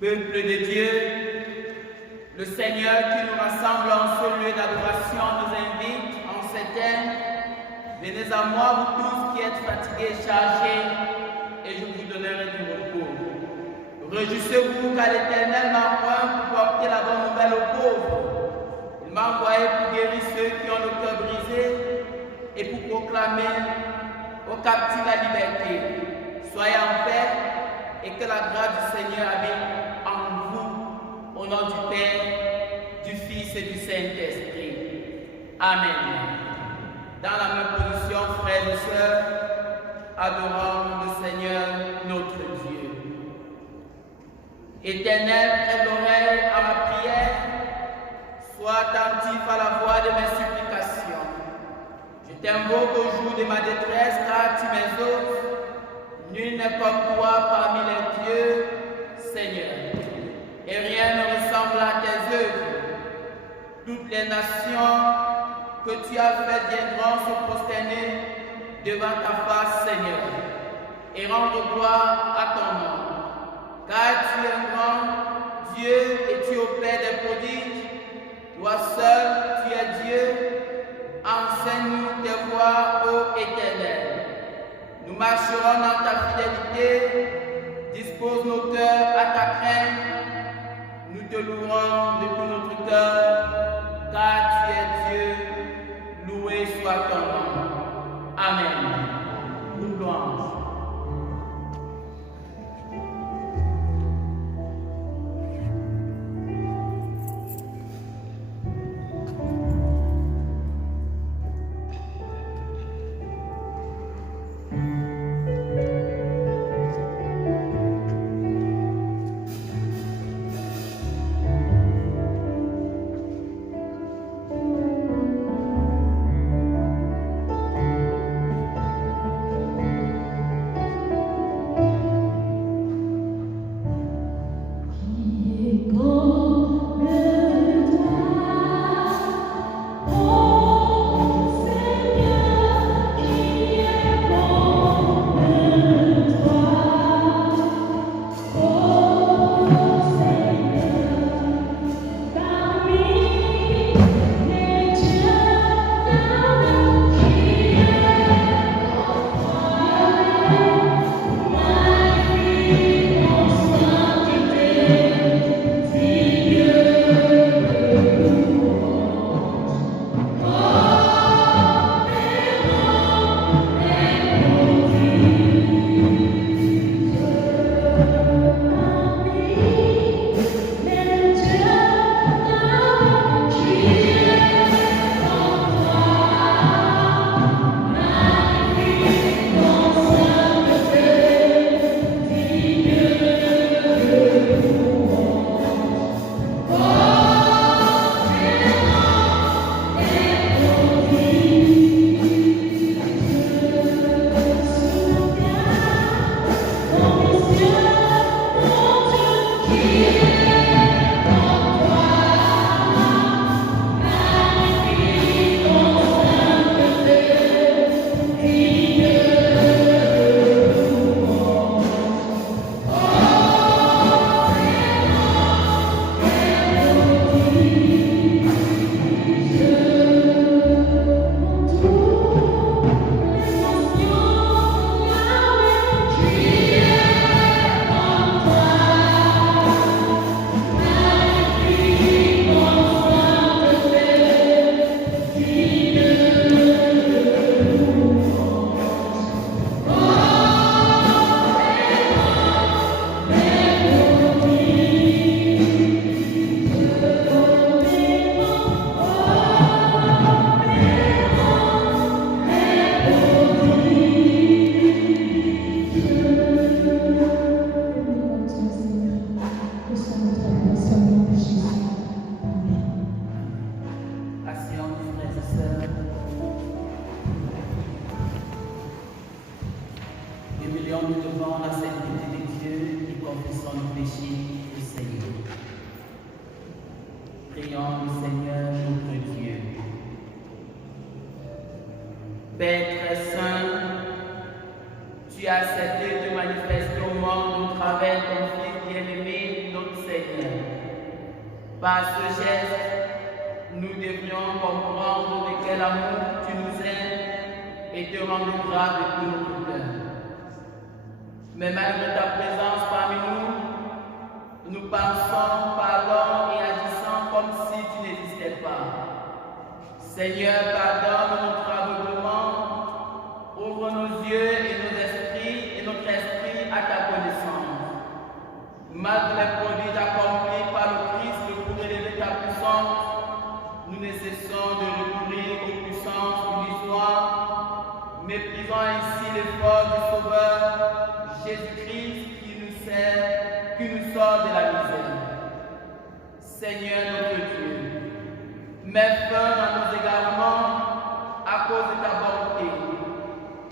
Peuple de Dieu, le Seigneur qui nous rassemble en ce lieu d'adoration nous invite en ces thèmes. Venez à moi, vous tous qui êtes fatigués et chargés, et je vous donnerai du repos. Réjouissez-vous car l'Éternel m'a envoyé pour porter la bonne nouvelle aux pauvres. Il m'a envoyé pour guérir ceux qui ont le cœur brisé et pour proclamer aux captifs la liberté. Soyez en paix et que la grâce du Seigneur habite en vous, au nom du Père, du Fils et du Saint-Esprit. Amen. Dans la même position, frères et sœurs, adorons le Seigneur, notre Dieu. Éternel, prête l'oreille à ma prière, sois attentif à la voix de mes supplications. Je t'invoque au jour de ma détresse, car tu m'exauces. Nul n'est comme toi parmi les dieux, Seigneur, et rien ne ressemble à tes œuvres. Toutes les nations que tu as faites viendront se prosterner devant ta face, Seigneur, et rendre gloire à ton nom. Car tu es un grand Dieu et tu opères des prodiges. Toi seul, tu es Dieu. Enseigne-nous tes voies, ô Éternel. Nous marcherons dans ta fidélité. Dispose nos cœurs à ta crainte. Nous te louerons de tout notre cœur, car tu es Dieu. Loué soit ton nom. Amen. Nous louons. Père très saint, tu as accepté de manifester au monde au travers de ton Fils bien-aimé, notre Par ce geste, nous devrions comprendre de quel amour tu nous aimes et te rendre grâce de tout notre cœur. Mais malgré ta présence parmi nous, nous pensons, parlons et agissons comme si tu n'existais pas. Seigneur, pardonne notre aveuglement, ouvre nos yeux et notre esprit à ta connaissance. Malgré les prodiges accomplis par le Christ pour élever ta puissance, nous ne cessons de recourir aux puissances illusoires, méprisant ainsi l'effort du Sauveur, Jésus-Christ qui nous sort de la misère. Seigneur notre Dieu, mets fin à nos égarements à cause de ta bonté.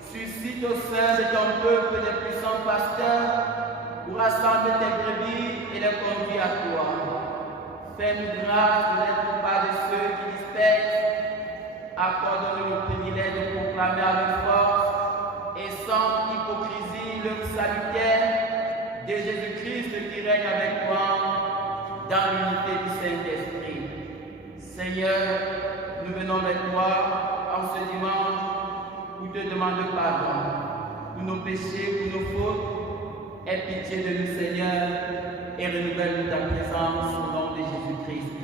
Suscite au sein de ton peuple des puissants pasteurs pour rassembler tes brebis et les conduire à toi. Fais-nous grâce de n'être pas de ceux qui dispersent. Accorde-nous le privilège de proclamer avec force et sans hypocrisie l'œuvre salutaire de Jésus-Christ qui règne avec toi dans l'unité du Saint-Esprit. Seigneur, nous venons vers toi en ce dimanche pour te demander pardon pour nos péchés, pour nos fautes. Aie pitié de nous, Seigneur, et renouvelle-nous ta présence au nom de Jésus-Christ.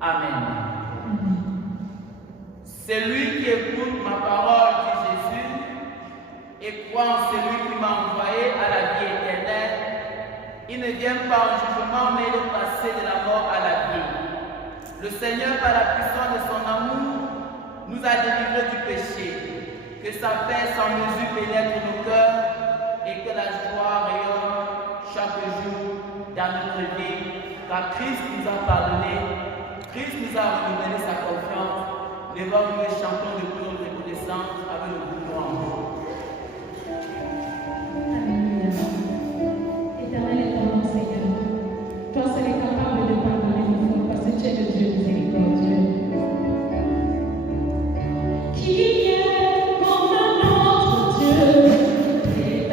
Amen. Celui qui écoute ma parole, dit Jésus, et croit en celui qui m'a envoyé à la vie éternelle, il ne vient pas en jugement, mais il est passé de la mort à la vie. Le Seigneur, par la puissance de son amour, nous a délivrés du péché. Que sa paix sans mesure pénètre nos cœurs et que la joie rayonne chaque jour dans notre vie, car Christ nous a pardonné, Christ nous a renouvelé sa confiance. Levons-nous et chantons de toute notre reconnaissance avec le groupe louange. Alléluia. Éternel est ton nom, Seigneur. Toi seul es capable de pardonner nos fautes parce que tu es le Dieu miséricordieux. Qui est comme notre Dieu? Qui est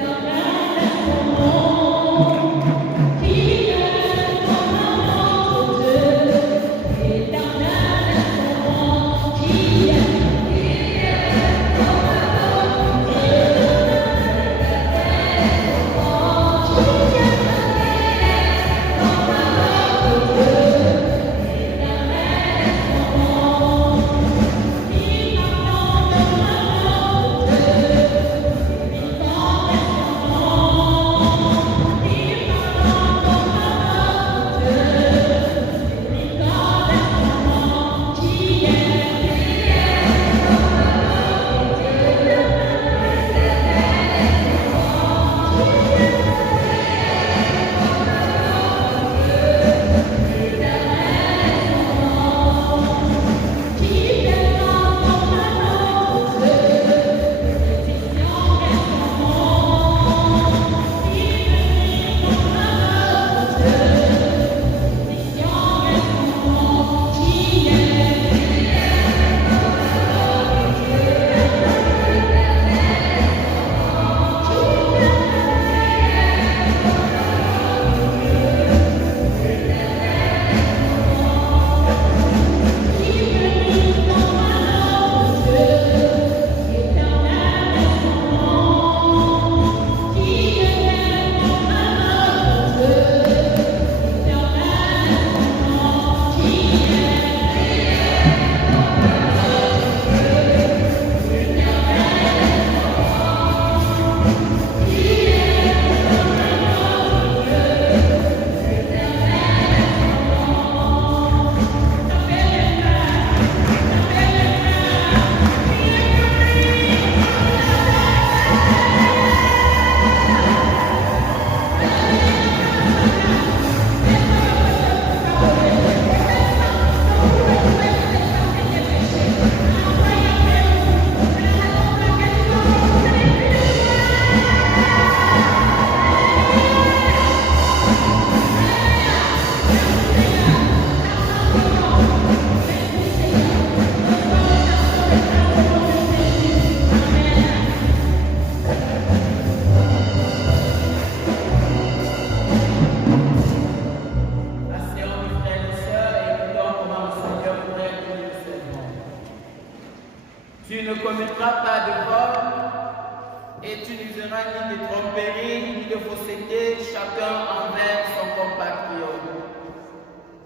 tu n'useras ni de tromperie, ni de fausseté, chacun envers son compatriote.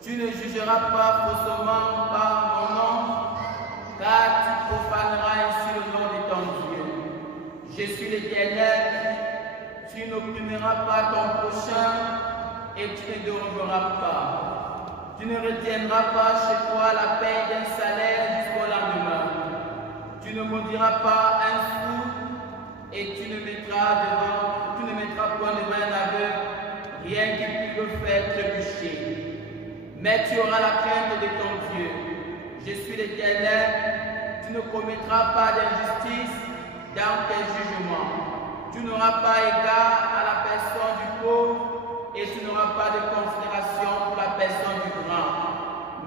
Tu ne jugeras pas faussement par mon nom, car tu profaneras ainsi le nom de ton Dieu. Je suis l'Éternel, tu n'opprimeras pas ton prochain et tu ne déroberas pas. Tu ne retiendras pas chez toi la paie d'un salaire jusqu'au lendemain. Tu ne maudiras pas un sou et tu ne mettras point devant un aveugle rien qui puisse le faire trébucher. Mais tu auras la crainte de ton Dieu. Je suis l'Éternel, tu ne commettras pas d'injustice dans tes jugements. Tu n'auras pas égard à la personne du pauvre et tu n'auras pas de considération pour la personne du grand.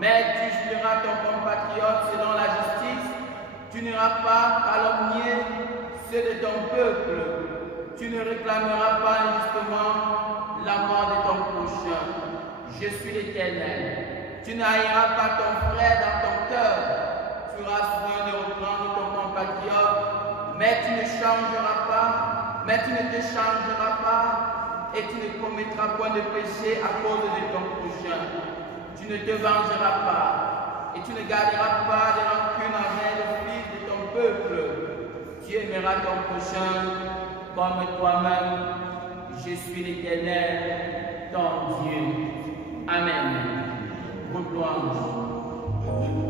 Mais tu jugeras ton compatriote selon la justice. Tu n'iras pas calomnier ceux de ton peuple. Tu ne réclameras pas injustement la mort de ton prochain. Je suis l'Éternel. Tu n'haïras pas ton frère dans ton cœur. Tu auras soin de reprendre ton compatriote, mais tu ne te changeras pas et tu ne commettras point de péché à cause de ton prochain. Tu ne te vengeras pas et tu ne garderas pas de rancune envers le fils de ton peuple. Tu aimeras ton prochain comme toi-même. Je suis l'Éternel, ton Dieu. Amen. Good louange.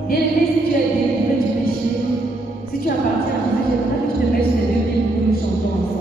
Bien-aimé, si tu es délivré du péché, si tu appartiens à Jésus, j'aimerais que je te mette les deux Bibles pour que nous chantons ensemble.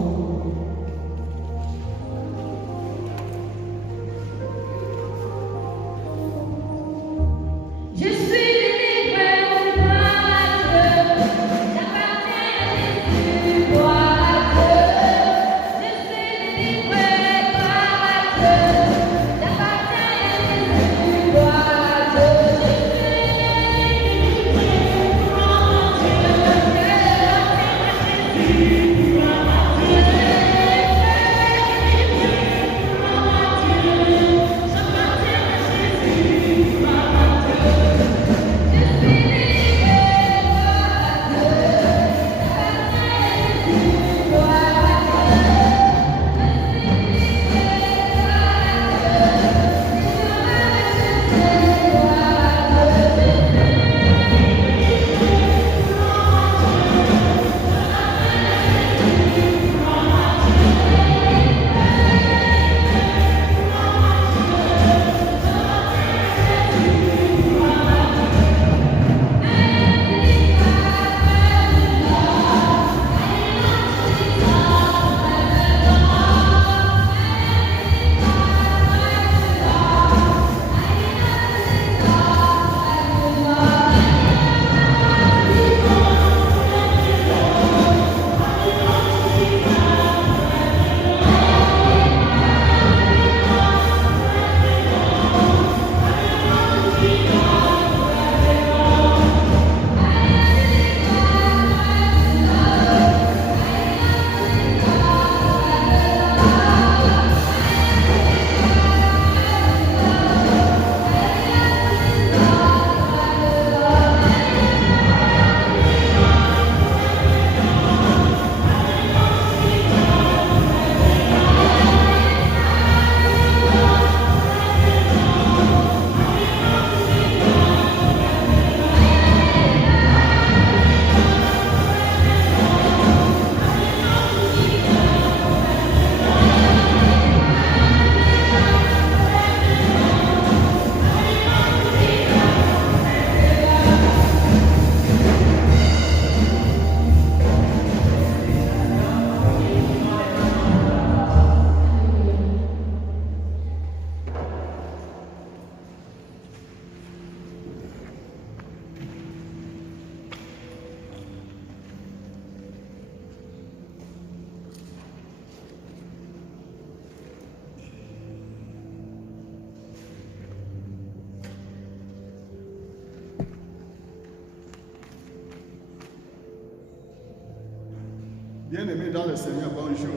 Bien-aimés dans le Seigneur, bonjour.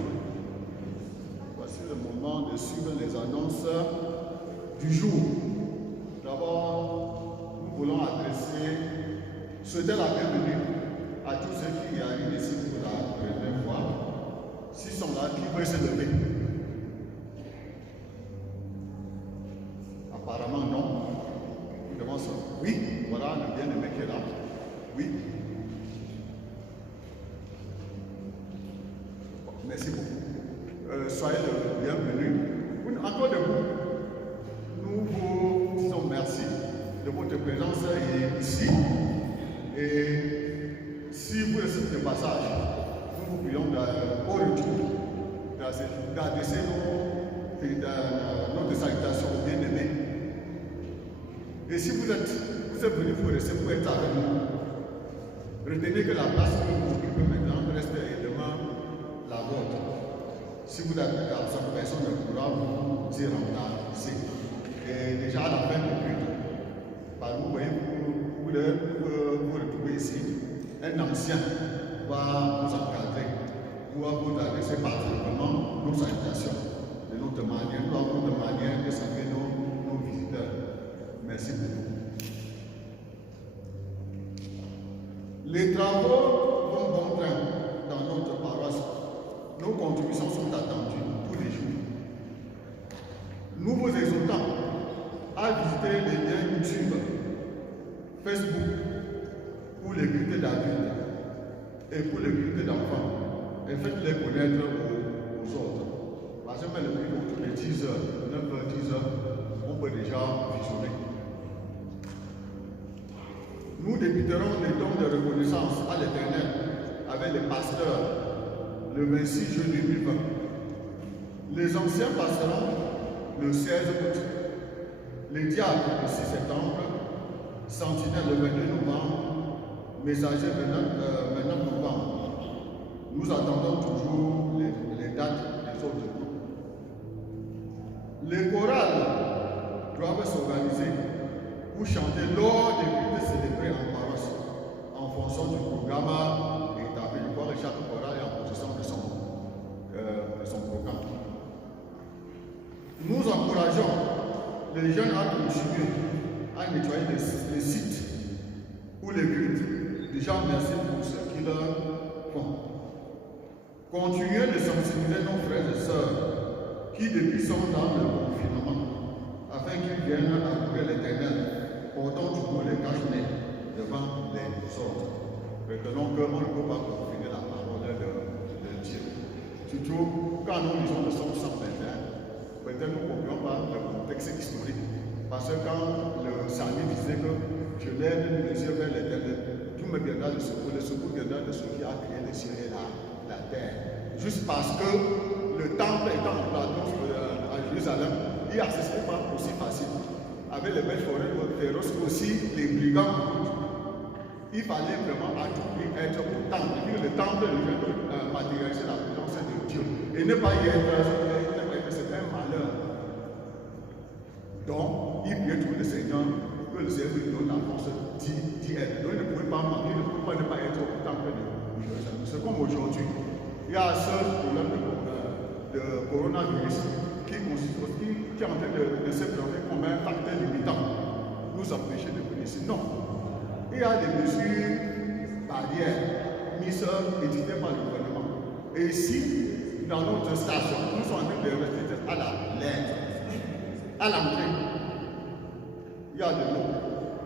Voici le moment de suivre les annonces du jour. D'abord, nous voulons souhaiter la bienvenue à tous ceux qui arrivent ici pour la première fois. S'ils sont là, qui veut se lever? Apparemment non. Nous devons se... Oui, voilà le bien-aimé qui est là. Oui. Merci beaucoup. Soyez le bienvenu. Encore debout. Nous vous disons merci de votre présence ici. Et si vous êtes de passage, nous vous prions au retour d'adresser notre salutation aux bien-aimés. Et si vous êtes venus pour rester pour être avec nous, retenez que la place que vous occupez maintenant reste évidemment la vôtre. Si vous n'avez qu'à ça, personne ne pourra vous dire remplacer. Et déjà à la fin du culte, par vous voyez, vous retrouvez ici, un ancien va vous encadrer, va vous adresser particulièrement nos salutations, de notre manière, notre manière de saluer nos visiteurs. Merci beaucoup. Les travaux vont bon train dans notre paroisse. Nos contributions sont attendues tous les jours. Nous vous exhortons à visiter les liens YouTube, Facebook, pour les cultes d'adultes et pour les cultes d'enfants, et faites-les connaître aux autres. Parce que le culte autour de 10h, 9h, 10h, on peut déjà visionner. Nous débuterons les dons de reconnaissance à l'Éternel avec les pasteurs le 26 juillet 2020. Les anciens passeront le 16 août, les diacres le 6 septembre, sentinelle le 22 novembre, messager le 29 novembre. Nous attendons toujours les dates des autres groupes. Les chorales doivent s'organiser pour chanter lors des cultes célébrés en paroisse, en fonction du programme établi. Je crois que chaque chorale est en possession de son programme. Nous encourageons les jeunes à continuer à nettoyer les sites ou les cultes. Déjà, merci pour ce qu'ils font. Continuez de sensibiliser nos frères et sœurs qui depuis sont dans le confinement, afin qu'ils viennent adorer l'Éternel, portant toujours les cache-nez devant les autres. Retenons qu'on ne peut pas confiner la parole de Dieu. Surtout quand nous lisons le Psaume 121, peut-être nous ne comprenons pas le contexte historique. Parce que quand le psalmiste disait que je lève les yeux vers l'Éternel, tout me viendra de secours, le secours viendra de celui qui a créé les cieux et la terre. Juste parce que le temple étant en plateau à Jérusalem, il n'accessible pas aussi facile. Avec les belles forêts féroces aussi, les brigands, il fallait vraiment à tout prix être au temple. Le temple devait matérialiser la présence de Dieu. Et ne pas y être, c'est un malheur. Donc, il priait tout le Seigneur, que le Seigneur lui donne la force d'y être. Donc, il ne pouvait pas manquer, il ne pouvait pas ne pas être au temple de Jérusalem. C'est comme aujourd'hui. Il y a ce problème de coronavirus qui est en train de se présenter comme un facteur limitant, nous empêcher de venir ici. Non. Il y a des mesures barrières mises éditées par le gouvernement. Et ici, dans notre station, nous sommes en train de rester à la lettre. À l'entrée, il y a de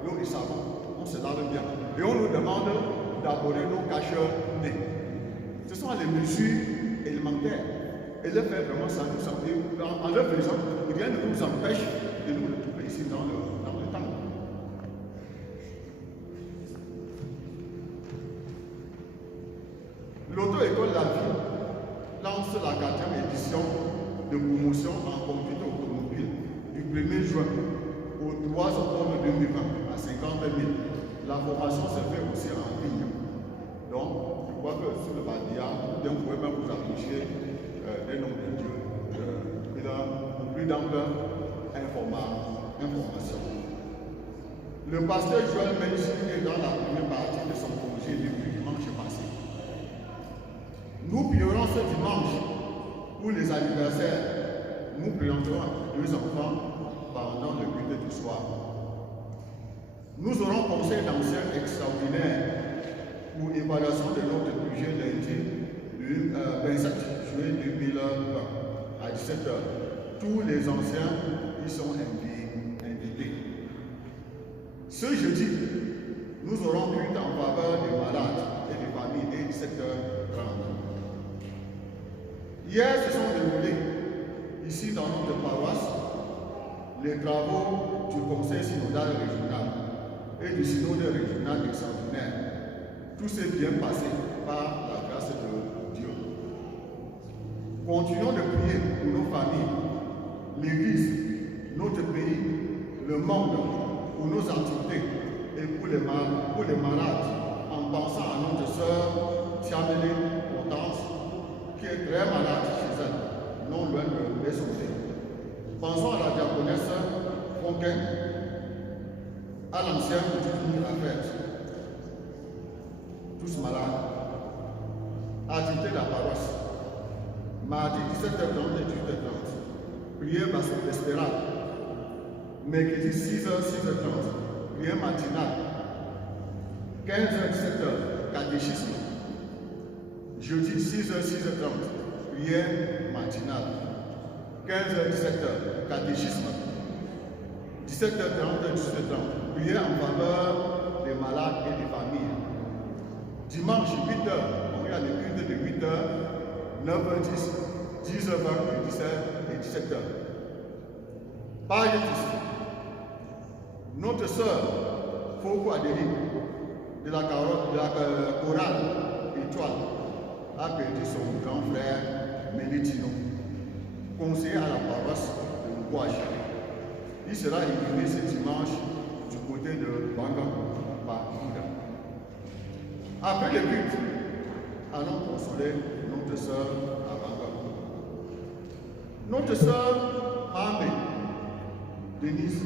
l'eau et savon. On se lave bien. Et on nous demande d'aborder nos cacheurs-nez. Ce sont les mesures élémentaires. Et le fait vraiment ça nous en le faisant, rien ne nous empêche de nous retrouver ici dans le temple. L'auto-école La Vie lance la 4e édition de promotion en conduite automobile du 1er juin au 3 octobre 2020 à 50 000. La formation se fait aussi en ligne. Donc, je crois que sur le Badia, vous pouvez même vous afficher des noms de Dieu. Il a plus d'ample information. Le pasteur Joël Menchi est dans la première partie de son projet depuis dimanche passé. Nous prierons ce dimanche pour les anniversaires. Nous présenterons 2 enfants pendant le culte du soir. Nous aurons conseil d'anciens extraordinaire pour évaluation de notre budget lundi, le 27 juillet 2020 à 17h. Tous les anciens y sont invités. Ce jeudi, nous aurons culte en faveur des malades et des familles dès 17h30. Hier se sont déroulés ici dans notre paroisse les travaux du Conseil synodal régional et du synode régional extraordinaire. Tout s'est bien passé par la grâce de Dieu. Continuons de prier pour nos familles, l'Église, notre pays, le monde, pour nos activités et pour les malades, en pensant à notre sœur Tiamele Hortense, qui est très malade chez elle, non loin de Bessonté. Pensons à la diaconesse Fonquin, à l'ancien petit Lafette, tous malades. Activité de la paroisse, mardi 17h30 et 18h30, prière vespérale, mercredi 6h, 6h30, prière matinale, 15h, 17h, catéchisme, jeudi 6h, 6h30, prière matinale, 15h, 17h, catéchisme, 17h30, 18h30, prière en faveur des malades et des familles. Dimanche 8h, on a le culte de 8h, 9h10, 10h20, 17h et 17h. Page 10. Notre sœur Foko Adélie de la chorale Étoile a perdu son grand frère Mélitino, conseiller à la paroisse de Mouache. Il sera inhumé ce dimanche du côté de Banga, par Bouddha. Après le culte, allons consoler notre sœur à Banga. Notre sœur Amé, Denise,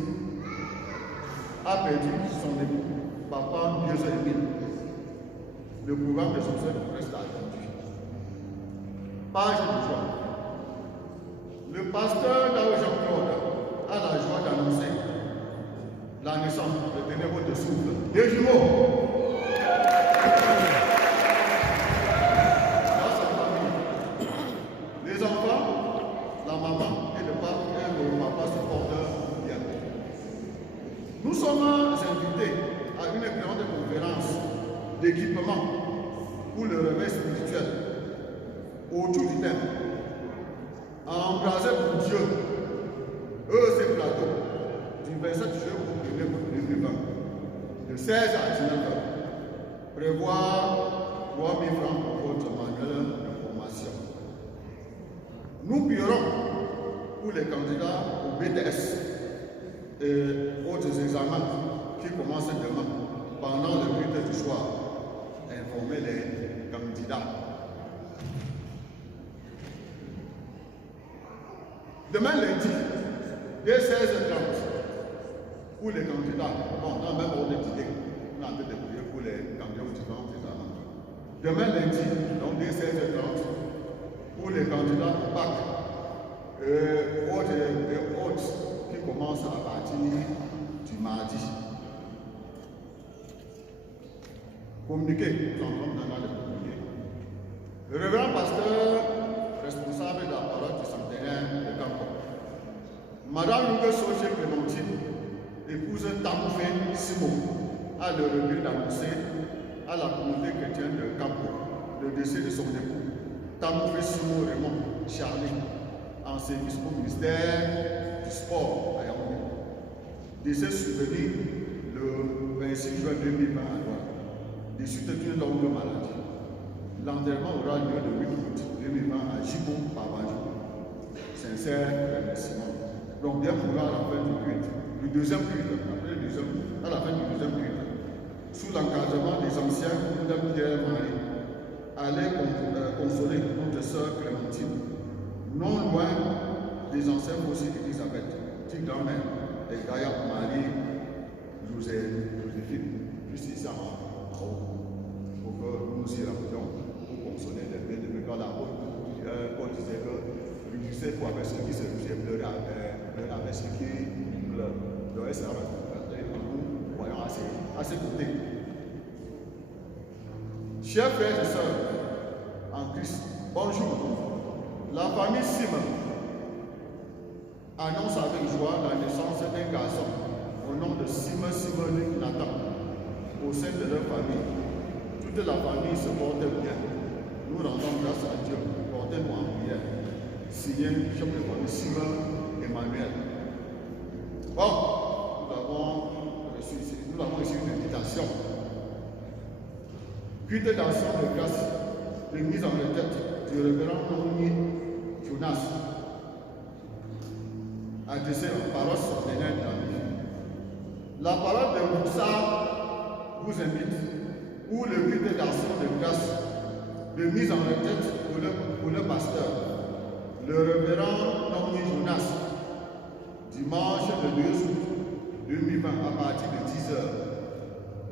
a perdu son époux, papa Pieux-Émile. Le programme de son sœur reste attendu. Page 3. Le pasteur Dao Jean-Claude a la joie d'annoncer la naissance de ténèbres de souffle. Des jumeaux. Dans sa famille, les enfants, la maman et le papa se portent bien. Nous sommes invités à une grande conférence d'équipement pour le réveil spirituel autour du thème embraser pour Dieu, ces plateaux, du 27 juillet au 2020, de 16 à 19 heures. Prévoir 3 000 francs pour votre manuel de formation. Nous prierons pour les candidats au BTS et autres examens qui commencent demain pendant le culte du soir. Informer les candidats. Demain lundi, dès 16h30, pour les candidats, bon, dans le même ordre d'idée, on a en train de prier pour les candidats aux différents examens. Demain lundi, donc dès 16h30, pour les candidats au bac et autres qui commencent à partir du mardi. Communiquer, nous sommes dans le communiquer. Le révérend pasteur responsable de la parole du centenaire de Campo, Madame Louga Soche Clémentine, épouse Tamoufé Simon, a le regret d'annoncer à la communauté chrétienne de Campo le décès de son époux, Tamoufé Simon Raymond Charlie, en service au ministère du Sport à Yaoundé. Décès survenu le 26 juin 2020 à Douala, des suites d'une longue maladie. L'enterrement aura lieu le 8 août 2020 à Jibo, Pabadjo. Sincère remerciement. Donc, bien pour à la fin du culte, le deuxième culte, à la fin du deuxième culte, sous l'encadrement des anciens, Mme Pierre-Marie, allait consoler notre sœur Clémentine, non loin des anciens fossiles d'Elisabeth, petite grand-mère, et Gaïa Marie Joséphine, juste ici en haut, pour que nous y rappelions, pour consoler les biens de quand la route, Paul disait que lui disait pour avec ceux qui se pleurent avec ceux qui pleurent. Donc, c'est nous voyons à ses côtés. Chers frères et sœurs, en Christ. Bonjour. La famille Sim annonce avec joie la naissance d'un garçon au nom de Simon Nathan au sein de leur famille. Toute la famille se porte bien. Nous rendons grâce à Dieu. Portez-nous en prière. Signé chef de famille Simon Emmanuel. Bon, nous avons reçu une invitation. Culte d'action de grâce de mise en retraite du révérend Nomi Jonas, adressé en parole solennelle de la vie. La parole de Moussa vous invite, ou le culte d'action de grâce de mise en retraite pour le pasteur, le révérend Nomi Jonas, dimanche de 2 août 2020 à partir de 10 h,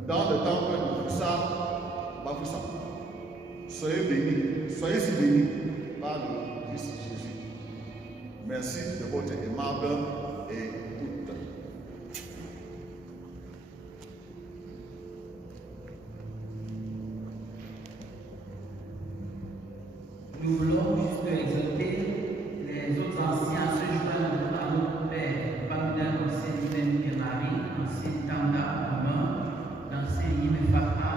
dans le temple de Moussa Bafoussa. Soyez bénis, soyez si bénis par le Christ Jésus. Merci de votre aimable écoute. Nous voulons juste exhorter les autres anciens à se joindre à notre Père, Pamela, l'ancien Yves Marie, l'ancien Tanda, Romain, l'ancien Yves Fapa,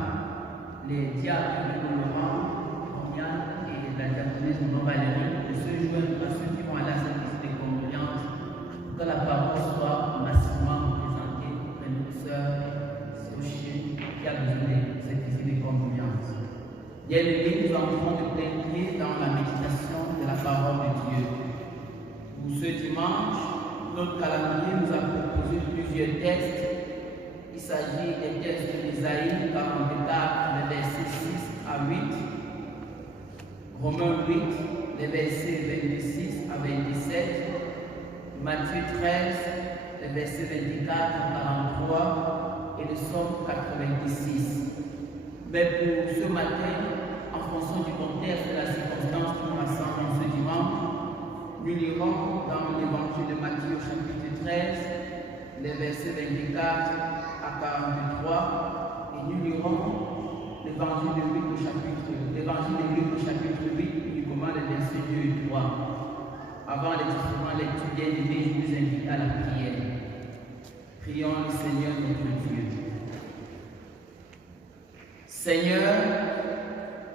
les diacres de Laurent, Oriane et la diaconesse de Valérie, de se joindre à ceux qui vont aller à cette visite de condoléances pour que la parole soit massivement représentée auprès de nos sœurs, Sochie, qui a besoin de cette visite de condoléances. Bien-aimés, nous entrons de plein pied dans la méditation de la parole de Dieu. Pour ce dimanche, notre calendrier nous a proposé plusieurs textes. Il s'agit des textes d'Ésaïe 44, les versets 6 à 8, Romains 8, les versets 26 à 27, Matthieu 13, les versets 24 à 43 et le Psaume 96. Mais pour ce matin, en fonction du contexte et de la circonstance qui nous rassemble en ce dimanche, nous lirons dans l'évangile de Matthieu chapitre 13, les versets 24 à 43, et nous lirons l'évangile de Luc au chapitre 8, du comment les versets 2 et 3. Avant les différentes lectures bien-aimées, je vous invite à la prière. Prions le Seigneur notre Dieu. Seigneur,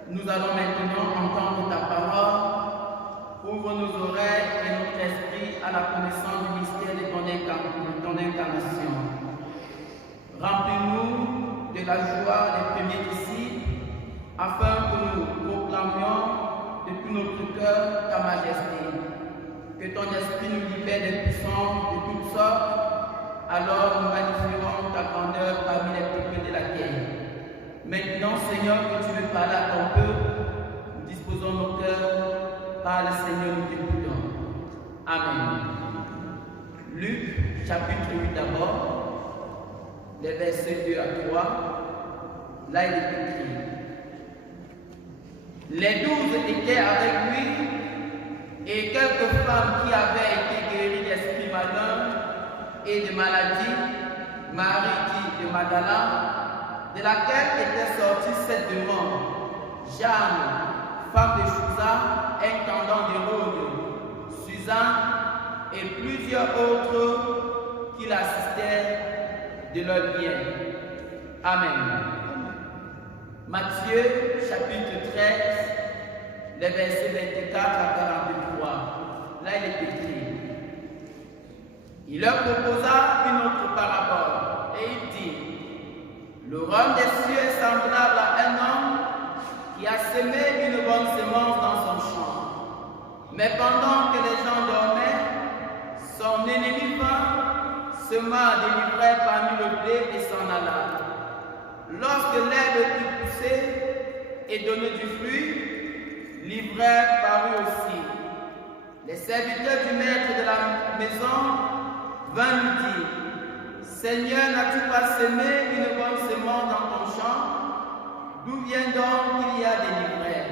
nous allons maintenant entendre ta parole. Ouvre nos oreilles et notre esprit à la connaissance du mystère de ton incarnation. Remplis-nous de la joie des premiers disciples, afin que nous proclamions de tout notre cœur ta majesté. Que ton esprit nous libère des puissances de toutes sortes, alors nous magnifierons ta grandeur parmi les peuples de la terre. Maintenant, Seigneur, que tu veux parler à ton peuple, nous disposons nos cœurs. Parle, Seigneur, nous t'écoutons. Amen. Luc, chapitre 8 d'abord, les versets 2 à 3. Là, il est écrit. Les 12 étaient avec lui, et quelques femmes qui avaient été guéries d'esprits malins et de maladies, Marie dit de Magdala, de laquelle étaient sortis 7 démons, Jeanne, femme de Chusa, intendant d'Hérode, Suzanne et plusieurs autres qui l'assistèrent de leur bien. Amen. Matthieu chapitre 13, les versets 24 à 43. Là, il est écrit. Il leur proposa une autre parabole et il dit: le royaume des cieux est semblable à un homme qui a semé une bonne semence dans son champ. Mais pendant que les gens dormaient, son ennemi vint, sema des livrets parmi le blé et s'en alla. Lorsque l'herbe eut poussé et donné du fruit, l'ivraie parut aussi. Les serviteurs du maître de la maison vinrent lui dire: Seigneur, n'as-tu pas semé une bonne semence dans ton champ? D'où vient donc qu'il y a des livrets?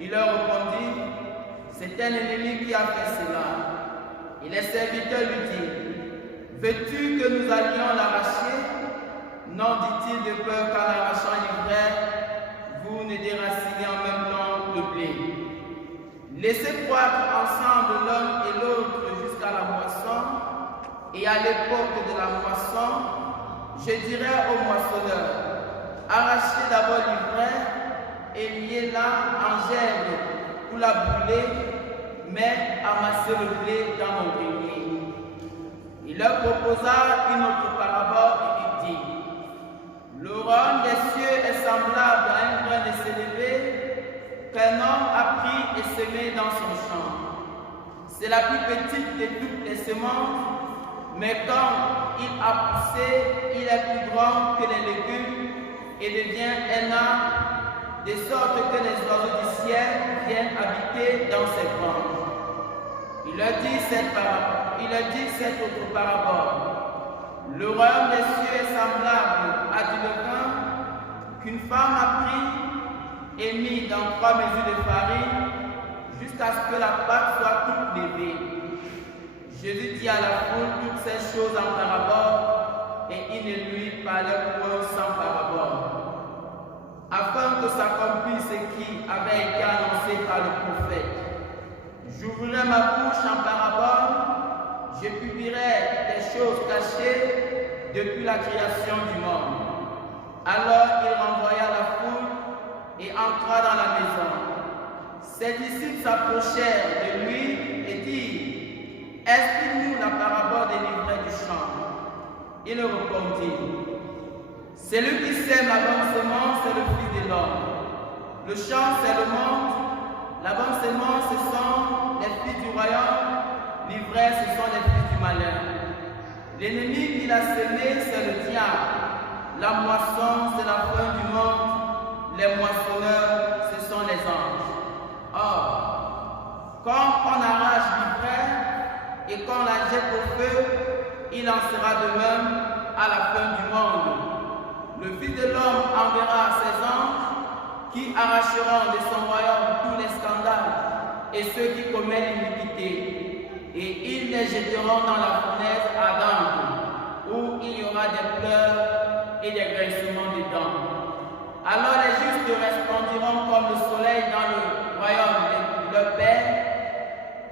Il leur répondit: c'est un ennemi qui a fait cela. Et les serviteurs lui dirent: veux-tu que nous allions l'arracher? Non, dit-il, de peur qu'en arrachant l'ivraie, vous ne déraciniez en même temps de blé. Laissez croître ensemble l'un et l'autre jusqu'à la moisson, et à l'époque de la moisson, je dirai au moissonneur, arrachez d'abord l'ivraie et liez-la en gerbe pour la brûler, mais amassez le blé dans mon grenier. Il leur proposa une autre parabole et il dit, le royaume des cieux est semblable à un grain de sénévé qu'un homme a pris et semé dans son champ. C'est la plus petite de toutes les semences, mais quand il a poussé, il est plus grand que les légumes et devient un arbre, de sorte que les oiseaux du ciel viennent habiter dans ses branches. Il leur dit cette autre parabole. Le royaume des cieux est semblable à du levain qu'une femme a pris et mis dans 3 mesures de farine jusqu'à ce que la pâte soit toute levée. Jésus dit à la foule toutes ces choses en parabole et il ne lui parlait point sans parabole, afin que s'accomplisse ce qui avait été annoncé par le prophète. J'ouvrirai ma bouche en parabole, je publierai des choses cachées depuis la création du monde. Alors il renvoya la foule et entra dans la maison. Ses disciples s'approchèrent de lui et dirent, explique-nous la parabole des livrets du champ. Il leur répondit, celui qui sème la bonne semence, c'est le Fils de l'homme. Le champ, c'est le monde. La bonne semence, ce sont les fils du royaume. L'ivraie, ce sont les fils du malheur. L'ennemi qui l'a semé, c'est le diable. La moisson, c'est la fin du monde. Les moissonneurs, ce sont les anges. Or, quand on arrache l'ivraie et qu'on la jette au feu, il en sera de même à la fin du monde. Le Fils de l'homme enverra ses anges qui arracheront de son royaume tous les scandales et ceux qui commettent l'iniquité, et ils les jetteront dans la fournaise ardente, où il y aura des pleurs et des grincements de dents. Alors les justes resplendiront comme le soleil dans le royaume de leur Père.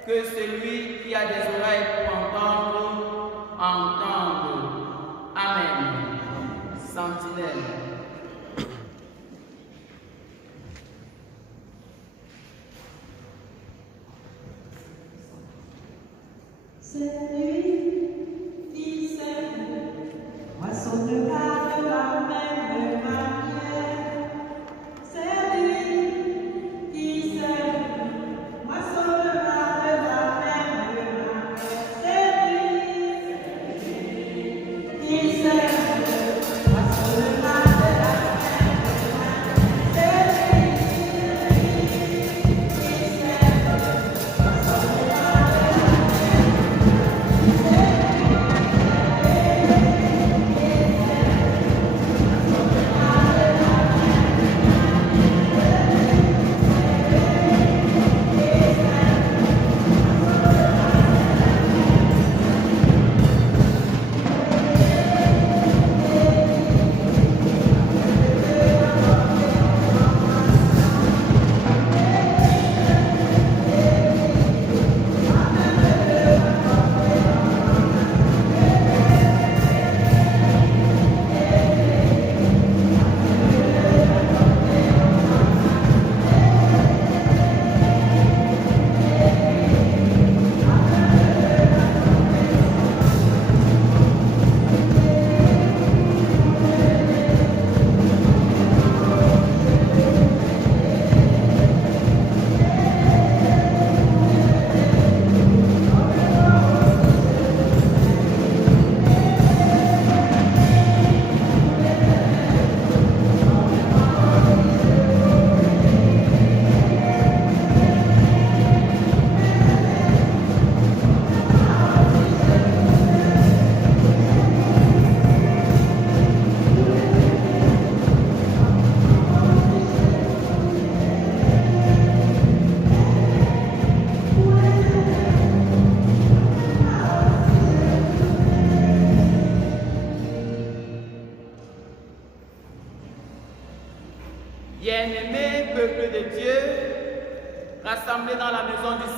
Que celui qui a des oreilles pour entendre, entende. Amen. Sentinelle. Celui qui sème moissonnera de la même manière. Celui qui sème moissonnera de la même manière. Celui qui sème moissonnera de la même manière. Celui qui sème moissonnera de la même manière.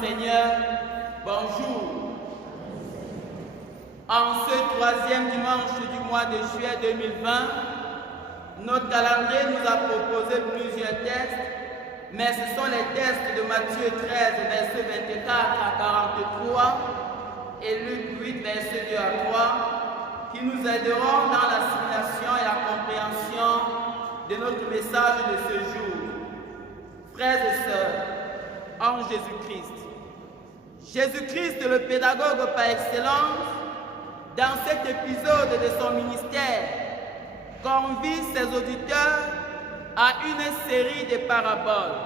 Seigneur, bonjour. En ce troisième dimanche du mois de juillet 2020, notre calendrier nous a proposé plusieurs textes, mais ce sont les textes de Matthieu 13, versets 24 à 43 et Luc 8, versets 2 à 3, qui nous aideront dans l'assimilation et la compréhension de notre message de ce jour. Frères et sœurs, en Jésus-Christ. Jésus-Christ, le pédagogue par excellence, dans cet épisode de son ministère, convie ses auditeurs à une série de paraboles.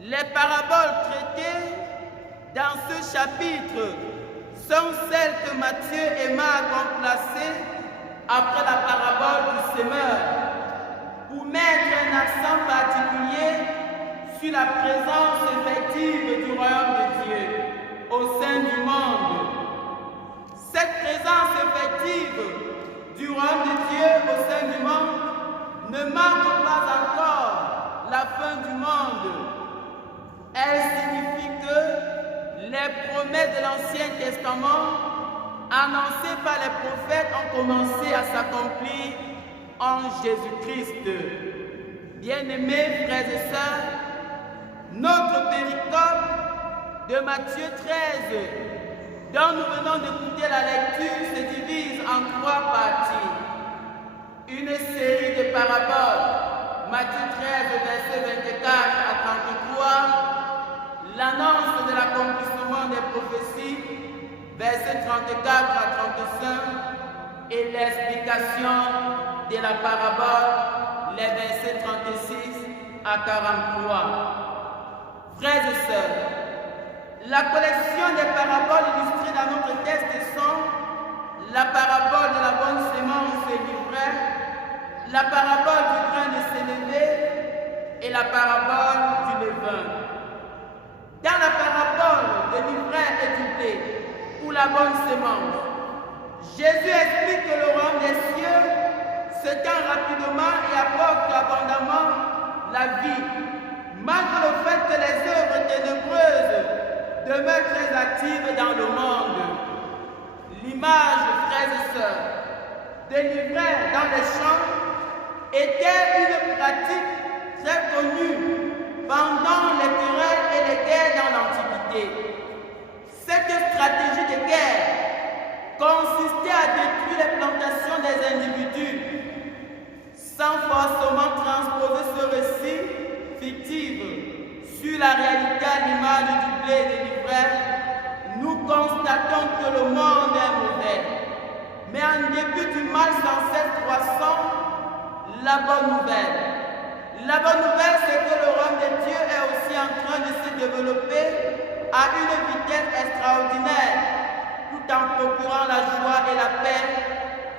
Les paraboles traitées dans ce chapitre sont celles que Matthieu et Marc ont placées après la parabole du semeur, pour mettre un accent particulier sur la présence effective du royaume de Dieu au sein du monde. Cette présence effective du royaume de Dieu au sein du monde ne marque pas encore la fin du monde. Elle signifie que les promesses de l'Ancien Testament annoncées par les prophètes ont commencé à s'accomplir en Jésus-Christ. Bien-aimés frères et sœurs, notre péricope de Matthieu 13, dont nous venons d'écouter la lecture, se divise en 3 parties. Une série de paraboles, Matthieu 13, versets 24 à 33, l'annonce de l'accomplissement des prophéties, versets 34 à 35, et l'explication de la parabole, les versets 36 à 43. Frères et sœurs, la collection des paraboles illustrées dans notre texte sont la parabole de la bonne sémence et du vrai, la parabole du grain de sénévé et la parabole du levain. Dans la parabole de l'ivraie et du blé, ou la bonne sémence, Jésus explique que le royaume des cieux s'étend rapidement et apporte abondamment la vie, malgré le fait que les œuvres ténébreuses demeurent très actives dans le monde. L'image, frères et sœurs, de l'ivraie dans les champs était une pratique très connue pendant les querelles et les guerres dans l'Antiquité. Cette stratégie de guerre consistait à détruire les plantations des individus. Sans forcément transposer ce récit fictif sur la réalité à l'image du blé et de l'ivraie, nous constatons que le monde est mauvais. Mais en dépit du mal sans cesse croissant, la bonne nouvelle, c'est que le royaume de Dieu est aussi en train de se développer à une vitesse extraordinaire, tout en procurant la joie et la paix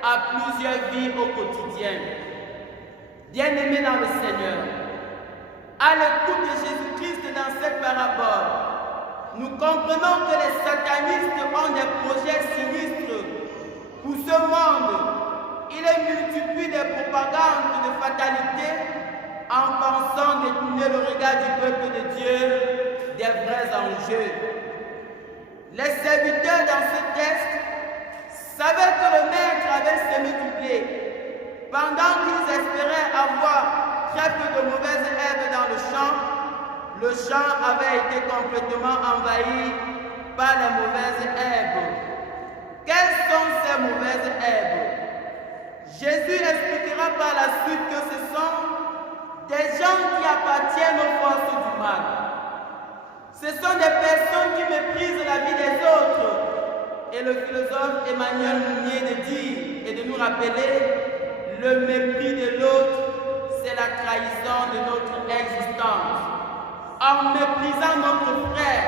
à plusieurs vies au quotidien. Bien-aimés dans le Seigneur, à l'écoute de Jésus-Christ dans cette parabole, nous comprenons que les satanistes ont des projets sinistres pour ce monde. Ils multiplient des propagandes de fatalité en pensant détourner le regard du peuple de Dieu des vrais enjeux. Les serviteurs dans ce texte savaient que le maître avait semé du blé. Pendant qu'ils espéraient avoir très peu de mauvaises herbes dans le champ avait été complètement envahi par les mauvaises herbes. Quelles sont ces mauvaises herbes? Jésus expliquera par la suite que ce sont des gens qui appartiennent aux forces du mal. Ce sont des personnes qui méprisent la vie des autres. Et le philosophe Emmanuel Mounier de dire et de nous rappeler, le mépris de l'autre, c'est la trahison de notre existence. En méprisant notre frère,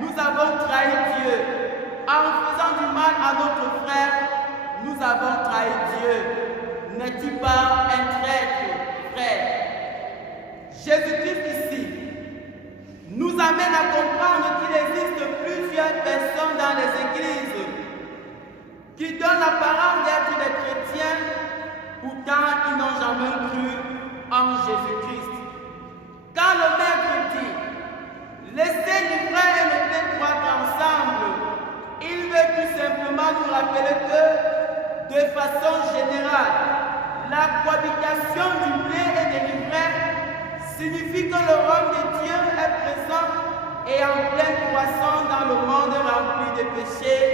nous avons trahi Dieu. En faisant du mal à notre frère, nous avons trahi Dieu. N'es-tu pas un traître, frère? Jésus-Christ ici nous amène à comprendre qu'il existe plusieurs personnes dans les églises qui donnent l'apparence d'être des chrétiens, pourtant ils n'ont jamais cru en Jésus-Christ. Quand le Maître dit « Laissez l'ivraie et le blé croître ensemble. Il veut tout simplement nous rappeler que, de façon générale, la cohabitation du blé et de l'ivraie signifie que le royaume de Dieu est présent et en pleine croissance dans le monde rempli de péchés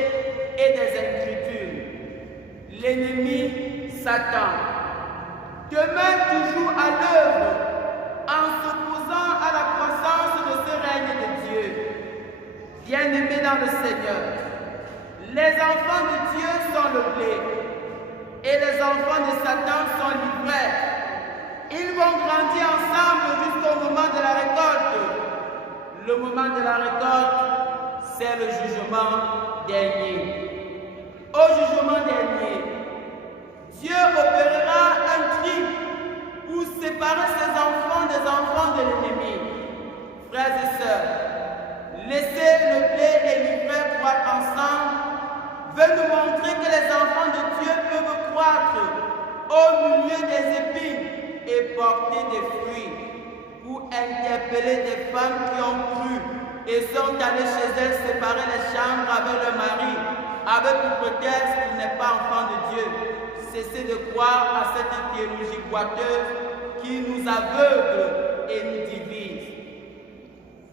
et des inquiétudes. L'ennemi Satan demeure toujours à l'œuvre en s'opposant à la croissance de ce règne de Dieu. Bien-aimés dans le Seigneur, les enfants de Dieu sont le blé et les enfants de Satan sont l'ivraie. Ils vont grandir ensemble jusqu'au moment de la récolte. Le moment de la récolte, c'est le jugement dernier. Au jugement dernier, Dieu opérera un tri pour séparer ses enfants des enfants de l'ennemi. Frères et sœurs, laisser le blé et l'ivraie croître ensemble veut nous montrer que les enfants de Dieu peuvent croître au milieu des épines et porter des fruits pour interpeller des femmes qui ont cru et sont allées chez elles séparer les chambres avec leur mari, avec pour prétexte qu'il n'est pas enfant de Dieu. Cessez de croire à cette théologie boiteuse qui nous aveugle et nous divise.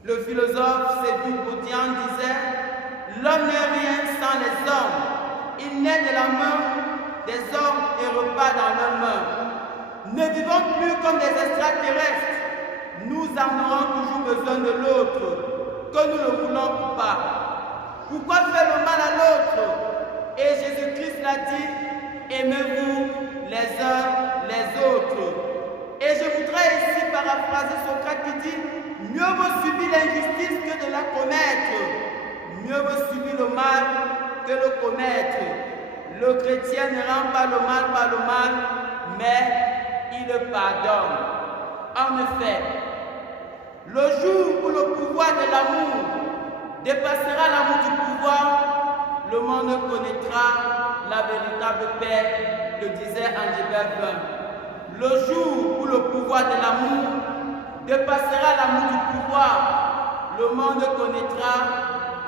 Le philosophe Sédou-Boudian disait « L'homme n'est rien sans les hommes. Il naît de la main des hommes et repart dans leur main. Ne vivons plus comme des extraterrestres. Nous en aurons toujours besoin de l'autre, que nous le voulons ou pas. Pourquoi faire le mal à l'autre? Et Jésus-Christ l'a dit, aimez-vous les uns les autres. Et je voudrais ici paraphraser Socrate qui dit, mieux vaut subir l'injustice que de la commettre. Mieux vaut subir le mal que le commettre. Le chrétien ne rend pas le mal par le mal, mais il le pardonne. En effet, le jour où le pouvoir de l'amour dépassera l'amour du pouvoir, le monde connaîtra la véritable paix, le disait Angébert Vin. Le jour où le pouvoir de l'amour dépassera l'amour du pouvoir, le monde connaîtra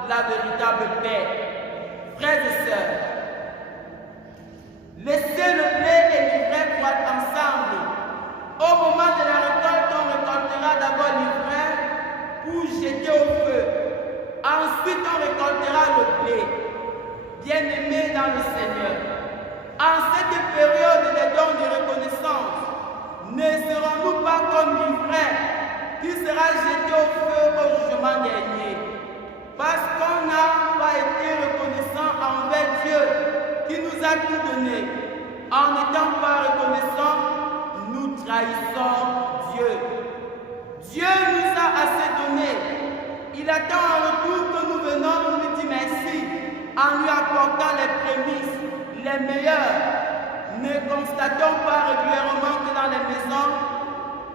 la véritable paix. Frères et sœurs, laissez le blé et l'ivraie croître ensemble. Au moment de la récolte, on récoltera d'abord l'ivraie pour jeter au feu. Ensuite, on récoltera le blé. Bien-aimés dans le Seigneur, en cette période de dons de reconnaissance, ne serons-nous pas comme l'ivraie qui sera jeté au feu au jugement dernier? Parce qu'on n'a pas été reconnaissant envers Dieu qui nous a tout donné. En n'étant pas reconnaissant, nous trahissons Dieu. Dieu nous a assez donné. Il attend en retour que nous venons lui dire merci en lui apportant les prémices, les meilleures. Ne constatons pas régulièrement que dans les maisons,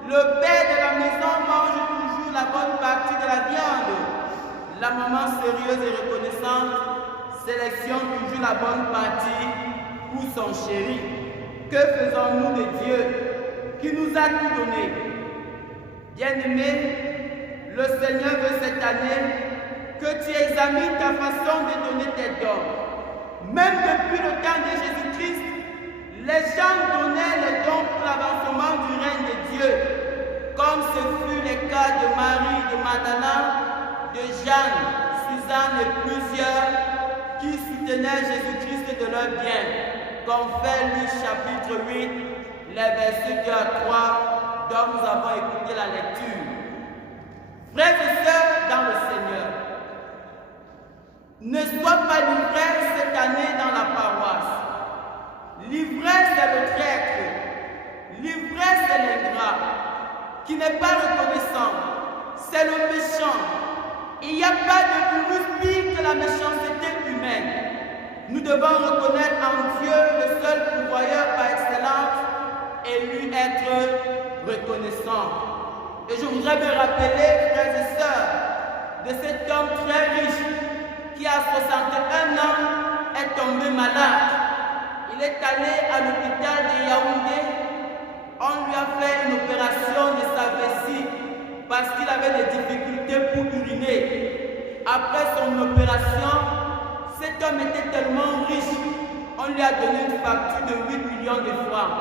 le père de la maison mange toujours la bonne partie de la viande. La maman sérieuse et reconnaissante sélectionne toujours la bonne partie pour son chéri. Que faisons-nous de Dieu qui nous a tout donné? Bien-aimé, le Seigneur veut cette année que tu examines ta façon de donner tes dons. Même depuis le temps de Jésus-Christ, les gens donnaient les dons pour l'avancement du règne de Dieu, comme ce fut le cas de Marie de Magdala, de Jeanne, Suzanne et plusieurs qui soutenaient Jésus-Christ de leur bien, comme fait Luc chapitre 8, les versets 2 à 3, dont nous avons écouté la lecture. Frères et sœurs dans le Seigneur, ne sois pas l'ivraie cette année dans la paroisse. L'ivraie, c'est le traître. L'ivraie, c'est l'ingrat, qui n'est pas reconnaissant. C'est le méchant. Il n'y a pas de plus pire que la méchanceté humaine. Nous devons reconnaître en Dieu le seul pourvoyeur par excellence et lui être reconnaissant. Et je voudrais me rappeler, frères et sœurs, de cet homme très riche qui à 61 ans est tombé malade. Il est allé à l'hôpital de Yaoundé. On lui a fait une opération de sa vessie parce qu'il avait des difficultés pour uriner. ruiné. Après son opération, cet homme était tellement riche, on lui a donné une facture de 8 millions de francs.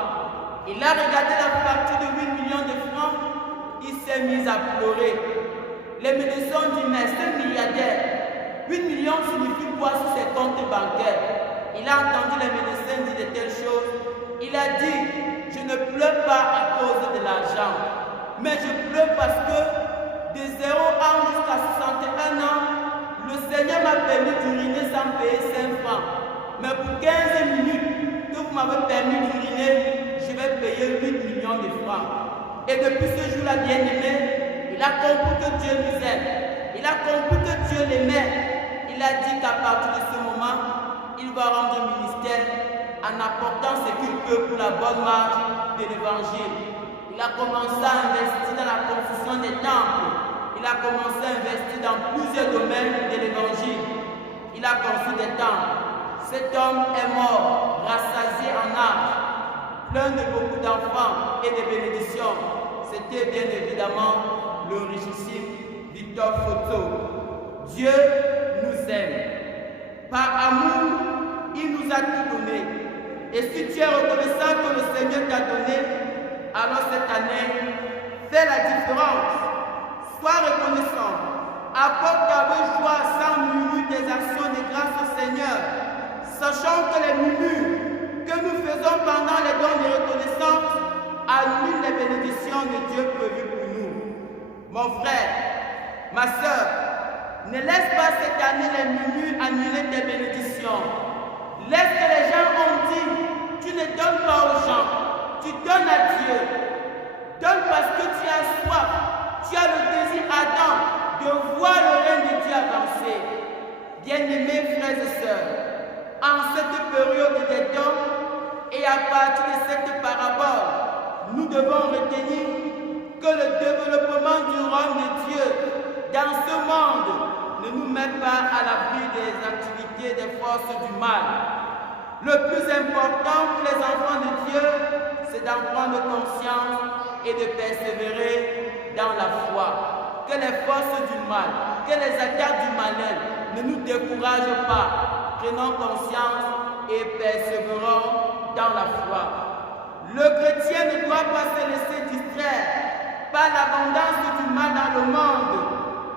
Il a regardé la facture de 8 millions de francs, il s'est mis à pleurer. Les médecins ont dit, mais ce milliardaire, 8 millions signifie quoi sur ses comptes bancaires? Il a entendu les médecins dire de telles choses. Il a dit, je ne pleure pas à cause de l'argent, mais je pleure parce que de 0 ans jusqu'à 61 ans, le Seigneur m'a permis d'uriner sans payer 5 francs. Mais pour 15 minutes que vous m'avez permis d'uriner, je vais payer 8 millions de francs. Et depuis ce jour-là, bien-aimé, il a compris que Dieu nous aime. Il a compris que Dieu l'aimait. Il a dit qu'à partir de ce moment, il va rendre ministère en apportant ce qu'il peut pour la bonne marche de l'évangile. Il a commencé à investir dans la construction des temples. Il a commencé à investir dans plusieurs domaines de l'évangile. Il a construit des temples. Cet homme est mort, rassasié en âge, plein de beaucoup d'enfants et de bénédictions. C'était bien évidemment le richissime Victor Foto. Dieu nous aime. Par amour, il nous a tout donné. Et si tu es reconnaissant que le Seigneur t'a donné, alors cette année, fais la différence. Sois reconnaissant. Apporte avec joie sans murmure tes actions de grâce au Seigneur, sachant que les murmures que nous faisons pendant les dons de reconnaissance annulent les bénédictions de Dieu prévues pour nous. Mon frère, ma soeur, ne laisse pas cette année les murmures annuler tes bénédictions. Laisse que les gens ont dit, tu ne donnes pas aux gens, tu donnes à Dieu. Donne parce que tu as soif, tu as le désir ardent de voir le règne de Dieu avancer. Bien-aimés frères et sœurs, en cette période des dons et à partir de cette parabole, nous devons retenir que le développement du royaume de Dieu dans ce monde ne nous met pas à l'abri des activités des forces du mal. Le plus important pour les enfants de Dieu, c'est d'en prendre conscience et de persévérer dans la foi. Que les forces du mal, que les attaques du malin ne nous découragent pas. Prenons conscience et persévérons dans la foi. Le chrétien ne doit pas se laisser distraire par l'abondance du mal dans le monde.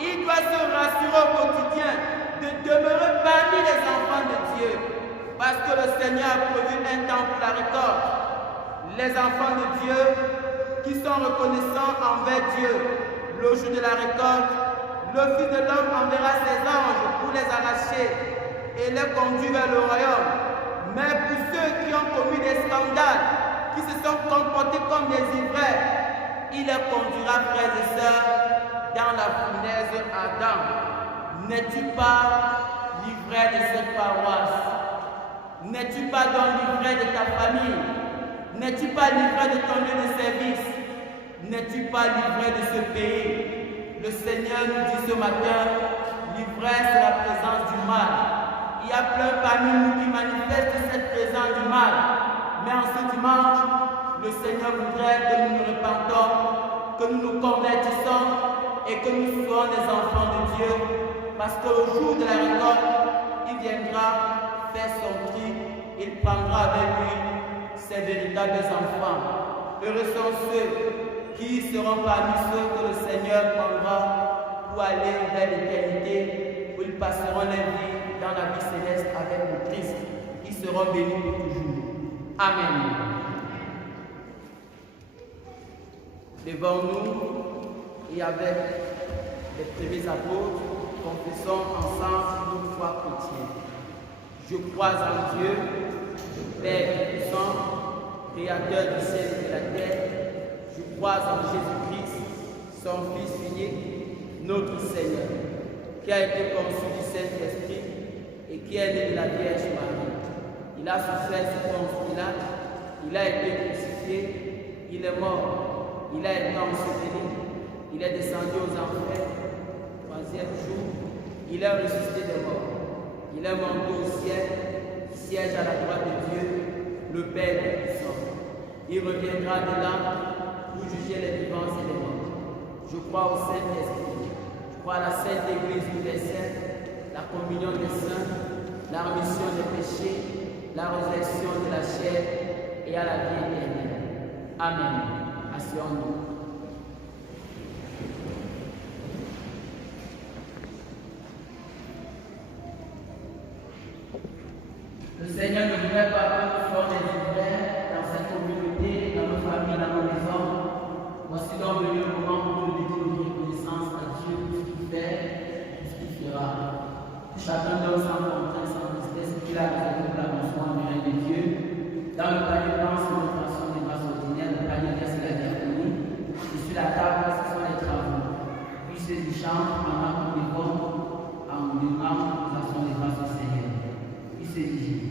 Il doit se rassurer au quotidien de demeurer parmi les enfants de Dieu. Parce que le Seigneur a prévu un temps pour la récolte. Les enfants de Dieu qui sont reconnaissants envers Dieu, le jour de la récolte, le Fils de l'homme enverra ses anges pour les arracher et les conduire vers le royaume. Mais pour ceux qui ont commis des scandales, qui se sont comportés comme des ivraies, il les conduira, frères et sœurs, dans la fournaise ardente. N'es-tu pas l'ivraie de cette paroisse? N'es-tu pas donc l'ivraie de ta famille? N'es-tu pas l'ivraie de ton lieu de service? N'es-tu pas l'ivraie de ce pays? Le Seigneur nous dit ce matin, l'ivresse, c'est la présence du mal. Il y a plein parmi nous qui manifestent cette présence du mal. Mais en ce dimanche, le Seigneur voudrait que nous nous repentons, que nous nous convertissons et que nous soyons des enfants de Dieu. Parce qu'au jour de la récolte, il viendra faire son tri, il prendra avec lui ses véritables enfants. Heureux sont ceux qui seront parmi ceux que le Seigneur prendra pour aller vers l'éternité, où ils passeront leur vie dans la vie céleste avec le Christ. Ils seront bénis pour toujours. Amen. Devant nous et avec les premiers apôtres, confessons ensemble notre foi chrétienne. Je crois en Dieu, le Père puissant, Créateur du ciel et de la terre. Je crois en Jésus-Christ, son Fils unique, notre Seigneur, qui a été conçu du Saint-Esprit et qui est né de la Vierge Marie. Il a souffert sous Ponce Pilate, il a été crucifié, il est mort, il a été enseveli, il est descendu aux enfers. Troisième jour, il est ressuscité des morts. Il est monté au ciel, siège à la droite de Dieu, le Père puissant. Il reviendra de là pour juger les vivants et les morts. Je crois au Saint-Esprit. Je crois à la Sainte Église universelle, la communion des saints, la rémission des péchés, la résurrection de la chair et à la vie éternelle. Amen. Asseyons-nous. Le Seigneur ne voudrait pas que nous soyons des frères dans cette communauté, dans nos familles, dans nos maisons. Voici donc venu le moment pour nous dédier notre reconnaissance à Dieu pour ce qu'il fait, pour ce qu'il fera. Chacun donne sans contrainte, sans tristesse, ce qu'il a réservé pour l'avancement du règne de Dieu. Dans le panier blanc, c'est notre action des grâces ordinaires, le panier vert, c'est la diaconie. Et sur la table, ce sont les travaux. Puis ceux qui chantent pendant qu'on dévote, en demandant nous actions des grâces au Seigneur. Puis ceux qui gîtent.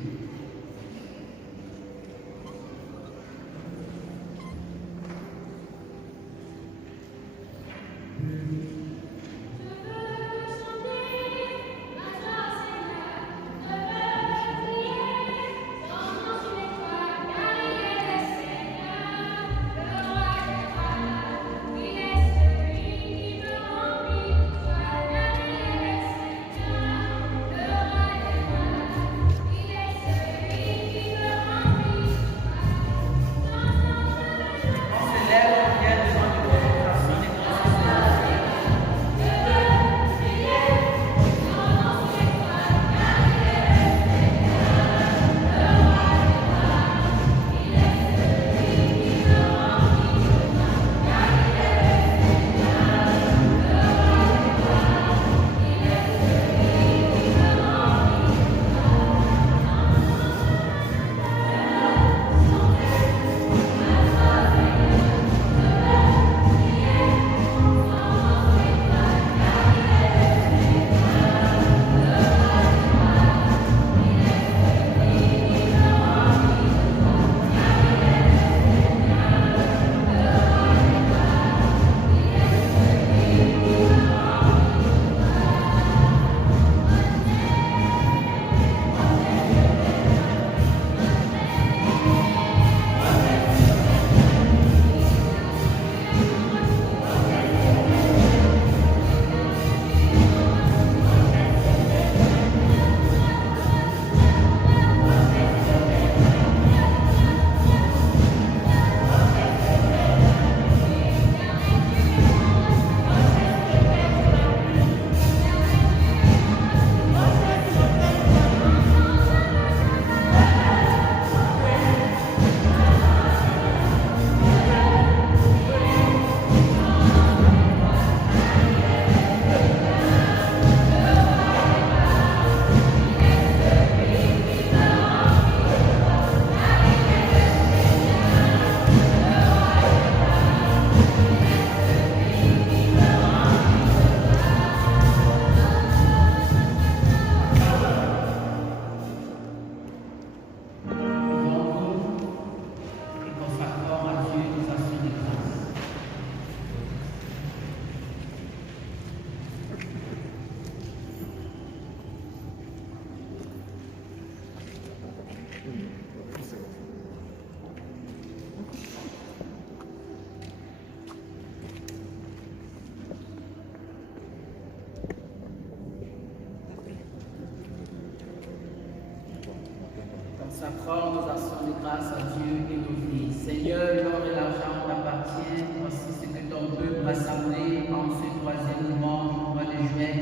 Consacrons nos actions de grâce à Dieu et nos vies. Seigneur, l'or et l'argent t'appartiennent. Voici ce que ton peuple rassemblé en ce troisième mois du mois de juin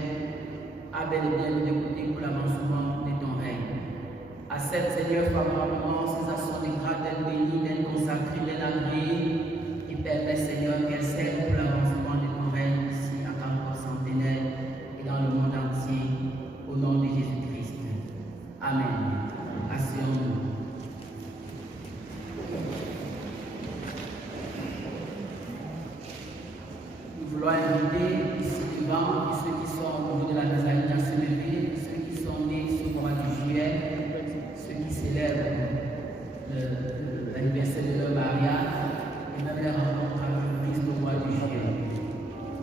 a bel et bien écouté pour l'avancement de ton règne. Accepte, Seigneur, favorablement ces actions de grâce, d'être bénies, d'être consacrées, d'être agréées, et permets, Seigneur, qu'elles servent pour l'avancement de ton règne ici à Campos Centenaire et dans le monde entier, au nom de Jésus-Christ. Amen. Asseyons-nous. Nous voulons inviter ici devant ceux qui sont au niveau de la mezzanine à se lever, ceux qui sont nés ce mois de juillet, ceux qui célèbrent l'anniversaire de leur mariage et même les rencontres avec le Christ au mois de juillet.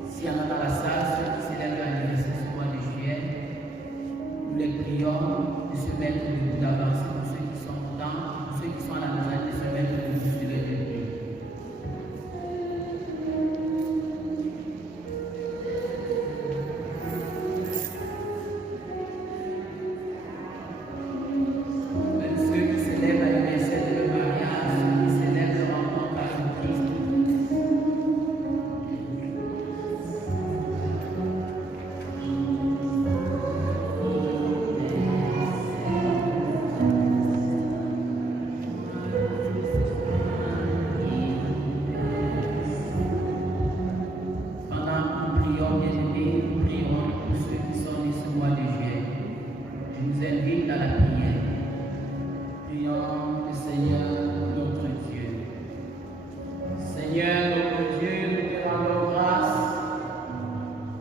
S'il y en a dans la salle, ceux qui célèbrent l'anniversaire ce mois de juillet, nous les prions de se mettre debout d'avancer pour ceux qui sont dedans, pour ceux qui sont à la maison, de se mettre debout sur les deux pieds. vous invite à la prière. Prions le Seigneur notre Dieu. Seigneur notre Dieu, nous te rendons grâce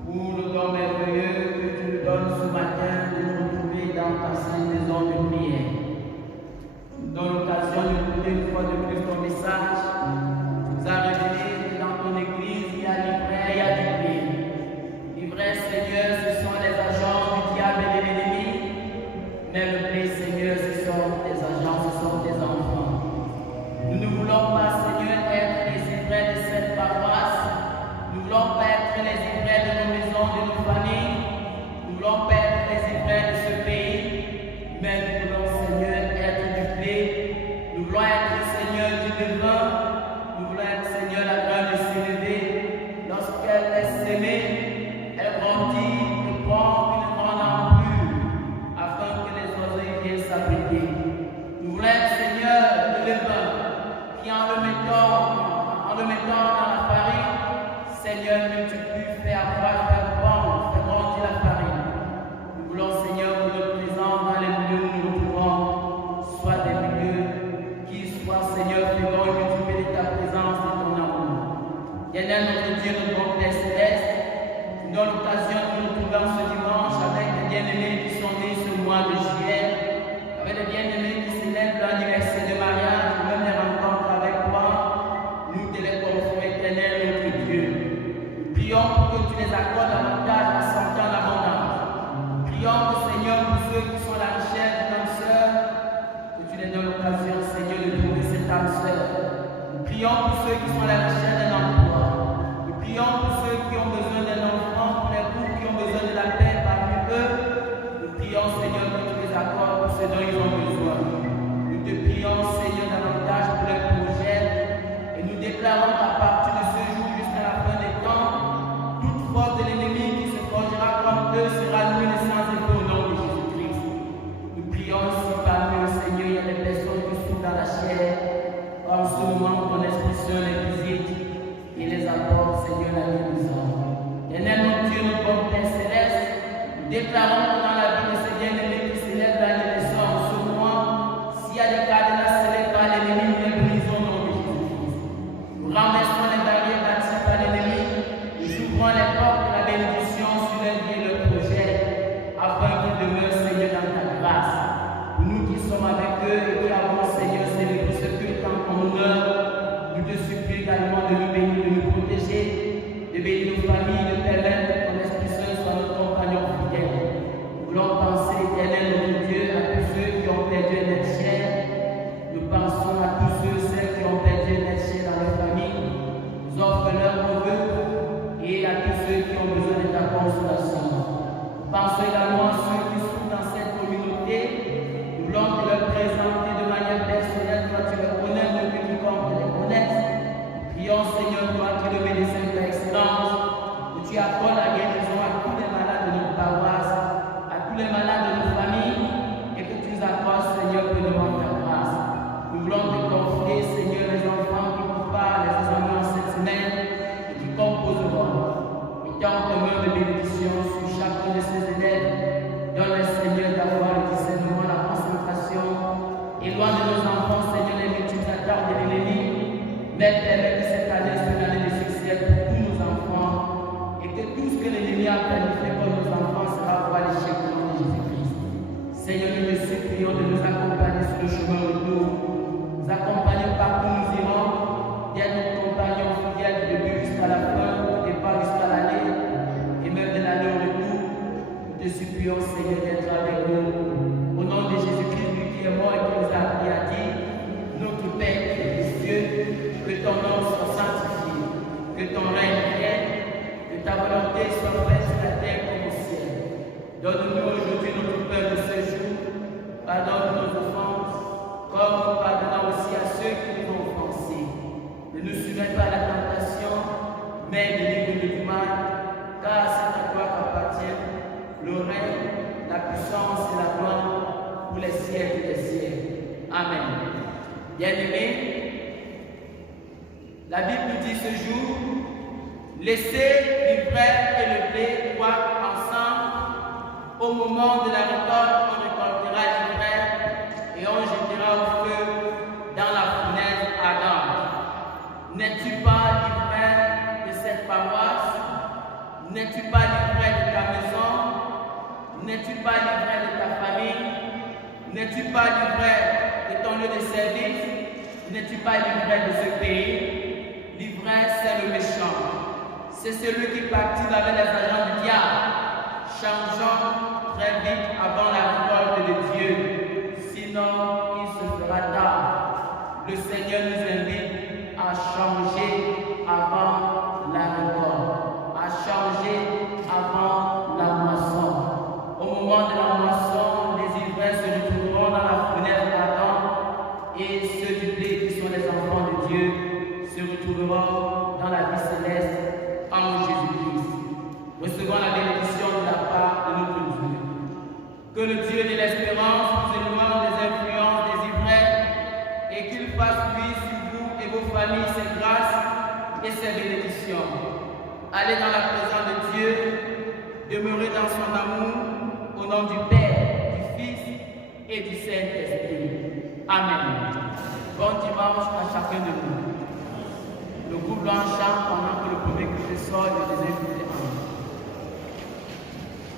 pour le don merveilleux que tu nous donnes ce matin de nous retrouver dans ta sainte maison de prière. Nous donnons l'occasion d'écouter une fois de plus ton message. Tu nous as révélé que dans ton église, il y a l'ivraie, il y a du blé. L'ivraie, Seigneur, ce sont les agents du diable et de l'ennemi. Mais le blé, Seigneur, ce sont tes agents, ce sont tes enfants. Nous ne voulons pas, Seigneur, être les ivraie de cette paroisse. Nous ne voulons pas être les ivraie de nos maisons, de nos familles. Nous ne voulons pas être les ivraie de ce pays. Mais nous voulons, Seigneur, être du blé. Nous voulons être, Seigneur, du levain. Nous voulons être, Seigneur, la graine de s'élever. Lorsqu'elle est sémée, elle grandit et prend une grande ampleur afin que les oiseaux viennent s'abriter. Nous voulons être, Seigneur, le levain qui, en le mettant dans la farine, Seigneur, multiplie, fait accroître, fait prendre, fait grandir la farine. Nous voulons, Seigneur, que notre présence dans les milieux où nous nous trouvons soit des milieux qui soient, Seigneur, féconds et multipliés de ta présence et de ton amour. Bien-aimé notre Dieu, notre bon Père céleste, nous donne l'occasion de nous trouver ce dimanche avec les bien-aimés qui sont nés ce mois de juillet, avec les bien-aimés qui célèbrent l'anniversaire de mariage, ou même les rencontres avec toi. Nous te les confions, éternel, notre Dieu. Prions pour que tu les accordes davantage la santé en abondance. Prions que, Seigneur, pour ceux qui sont à la recherche d'une âme sœur, que tu les donnes l'occasion, Seigneur, de trouver cette âme sœur. Nous prions pour ceux qui sont à la recherche d'un emploi. Nous prions pour ceux qui ont besoin d'un enfant, pour les couples qui ont besoin de la paix parmi eux. Nous prions, Seigneur, que tu les accordes pour ce dont ils ont besoin. Nous te prions, Seigneur, davantage pour les projets. Et nous déclarons qu'à partir de ce jour jusqu'à la fin des temps, toute force de l'ennemi qui se forgera comme eux sera nulle sans effet au nom de Jésus-Christ. Nous prions aussi parmi eux, Seigneur, il y a des personnes qui sont dans la chair. En ce moment, ton Esprit Saint les visite et les apporte, Seigneur, la guérison. Éternel, notre Dieu, notre bon Père céleste, nous déclarons que dans la vie de ces bien-aimés qui célèbrent l'anniversaire en ce mois, s'il y a des cadenas scellés par l'ennemi, nous les brisons au nom de Jésus-Christ. Nous renversons les barrières bâties par l'ennemi, nous ouvrons les portes de la bénédiction sur leur vie et leur projet, afin qu'ils demeurent, Seigneur, dans ta grâce. Pour nous qui sommes avec eux et qui avons, Seigneur, célébré ce culte en ton honneur, nous te supplions également de nous bénir, de nous protéger, de bénir nos familles, de permettre que ton Esprit Saint soit notre compagnon fidèle. Nous voulons penser, éternel, notre Dieu, à tous ceux qui ont perdu un être cher. Nous pensons à tous ceux et celles qui ont perdu un être cher dans leur famille. Nous offrons leur vœux et à tous ceux qui ont besoin de ta consolation. Nous pensons également à ceux qui sont dans cette communauté. Nous voulons te leur présenter de manière personnelle. Toi, tu les connais mieux que quiconque les connaisse. Prions, Seigneur, toi qui es le médecin par excellence, que tu accordes la guérison à tous les malades de notre paroisse, à tous les malades de nos familles, et que tu nous accordes, Seigneur, pleinement ta grâce. Nous voulons te confier, Seigneur, les enfants qui préparent les examens cette semaine et qui composeront. Étant en main de bénédiction sur chacun de ces élèves, donne, Seigneur, d'avoir le discernement, la concentration, et loin de nos enfants, Seigneur, les multiples attaques de l'ennemi, mais permets que cette année soit une année de succès pour tous nos enfants, et que tout ce que l'ennemi a planifié pour nos enfants sera pour l'échec au nom de Jésus-Christ. Seigneur, nous te supplions de nous accompagner sur le chemin retour, nous accompagner partout où nous irons, d'être nos compagnons fidèles du début jusqu'à la fin, du départ jusqu'à l'année, et même de l'année au retour. Nous te supplions, Seigneur, d'être avec nous. Au nom de Jésus-Christ, lui qui est mort et qui nous a appris à dire, notre Père qui est aux cieux, que ton nom soit sanctifié, que ton règne vienne, que ta volonté soit faite sur la terre comme au ciel. Donne-nous aujourd'hui notre pain de ce jour. Pardonne nos offenses, comme nous pardonnons aussi à ceux qui nous ont offensés. Ne nous soumets pas à la tentation, mais délivre-nous du mal, car c'est à toi qu'appartient le règne, la puissance et la gloire pour les siècles des siècles. Amen. Bien-aimés, la Bible nous dit ce jour, laissez l'ivraie et le blé croître ensemble. Au moment de la récolte, on récolte N'es-tu pas livré de ta maison? N'es-tu pas livré de ta famille? N'es-tu pas livré de ton lieu de service? N'es-tu pas livré de ce pays? L'ivresse, c'est le méchant. C'est celui qui pactise avec les agents du diable. Changeons très vite avant la révolte de Dieu. Sinon, il se fera tard. Le Seigneur nous invite à changer avant la révolte, à changer avant la moisson. Au moment de la moisson, les ivraies se retrouveront dans la fenêtre d'Adam et ceux du blé qui sont les enfants de Dieu se retrouveront dans la vie céleste en Jésus-Christ. Recevons la bénédiction de la part de notre Dieu. Que le Dieu de l'espérance vous éloigne des influences des ivraie et qu'il fasse luire sur vous et vos familles ses grâces et ses bénédictions. Allez dans la présence de Dieu, demeurez dans son amour, au nom du Père, du Fils et du Saint-Esprit. Amen. Bon dimanche à chacun de vous. Le groupe blanc chante pendant que le premier culte sort de deuxième culte.